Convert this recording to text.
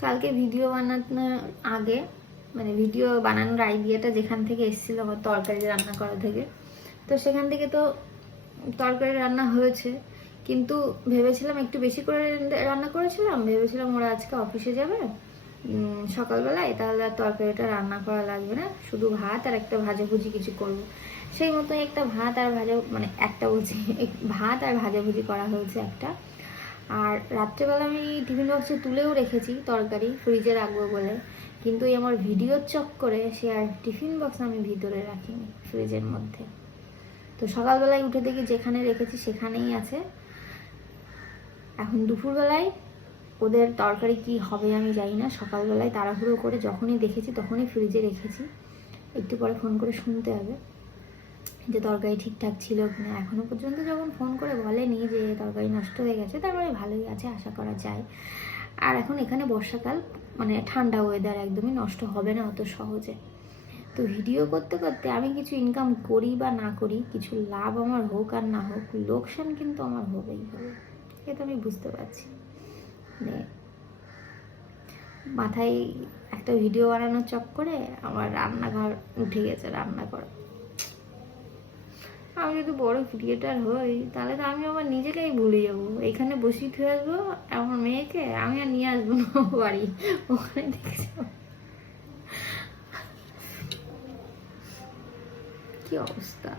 কালকে ভিডিও বানানোর আগে মানে ভিডিও বানানোর আইডিয়াটা যেখান থেকে এসেছিল আমার তরকারি রান্না করা থেকে, তো সেখান থেকে তো তরকারি রান্না হয়েছে। কিন্তু ভেবেছিলাম একটু বেশি করে রান্না করেছিলাম, ভেবেছিলাম ওরা আজকে অফিসে যাবে। সকালবেলায় তাহলে আর তরকারিটা রান্না করা লাগবে না, শুধু ভাত আর একটা ভাজাভুজি কিছু করব। সেই মতোই একটা ভাত আর ভাজা মানে একটা এক- ভাত আর ভাজাভুজি করা হয়েছে একটা। আর রাত্রেবেলা আমি টিফিন বক্সে তুলেও রেখেছি তরকারি ফ্রিজে রাখব বলে। কিন্তু এই আমার ভিডিওর চক্করে সে আর টিফিন বক্স আমি ভিতরে রাখিনি ফ্রিজের মধ্যে। তো সকালবেলায় উঠে দেখি যেখানে রেখেছি সেখানেই আছে। এখন দুপুরবেলায় ওদের তরকারি কি হবে আমি জানি না। সকালবেলায় তাড়াহুড়ো করে যখনই দেখেছি তখনই ফ্রিজে রেখেছি। একটু পরে ফোন করে শুনতে হবে। যে তরকারি ঠিকঠাক ছিল কিনা। এখনও পর্যন্ত যখন ফোন করে বলেনি যে তরকারি নষ্ট হয়ে গেছে, তারপরে ভালোই আছে, আশা করা যায়। আর এখন এখানে বর্ষাকাল মানে ঠান্ডা ওয়েদার একদমই নষ্ট হবে না অত সহজে। তো ভিডিও করতে করতে আমি কিছু ইনকাম করি বা না করি, কিছু লাভ আমার হোক আর না হোক, লোকসান কিন্তু আমার হবেই হবে। এটা আমি বুঝতে পারছি। মানে মাথায় একটা ভিডিও বানানোর চক্করে আমার রান্নাঘর উঠে গেছে রান্না করা আমি যদি বড় ক্রিয়েটার হই, তাহলে তো আমি আমার নিজেকেই ভুলে যাব। এখানে বসিয়ে থুয়ে আসব? আমার মেয়েকে? আমি আর নিয়ে আসব না বাড়ি। ওখানে দেখে যাব। কি অবস্থা?